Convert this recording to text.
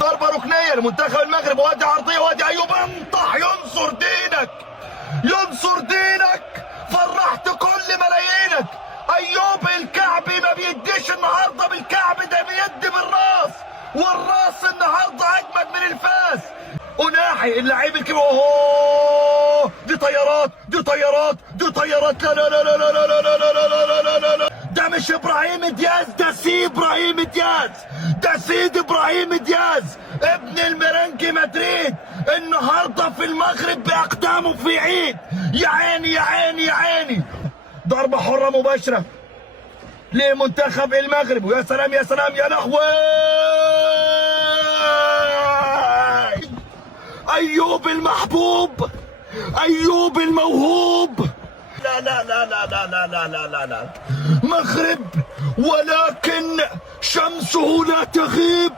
ضربة ركنية لمنتخب المغرب، وادي عرضية، وادي أيوب انطح. ينصر دينك، ينصر دينك، فرحت كل ملايينك. أيوب الكعبي ما بيديش النهارده بالكعب، ده بيدي بالراس، والراس النهارده أجمد من الفاس. أناحي اللعيب الكبير، اوه دي طيارات، دي طيارات، دي طيارات. لا لا لا لا لا لا لا لا لا لا لا لا، ده مش ابراهيم دياز، ده سي ابراهيم دياز، ده سيد ابراهيم دياز ابن المرنجي مدريد. النهارده في المغرب باقدامه في عيد. يا عيني يا عيني يا عيني. ضربه حره مباشره لمنتخب المغرب، ويا سلام يا سلام يا لهوي. ايوب المحبوب، ايوب الموهوب. لا لا لا لا لا لا لا لا لا لا، مغرب ولكن شمسه لا تغيب.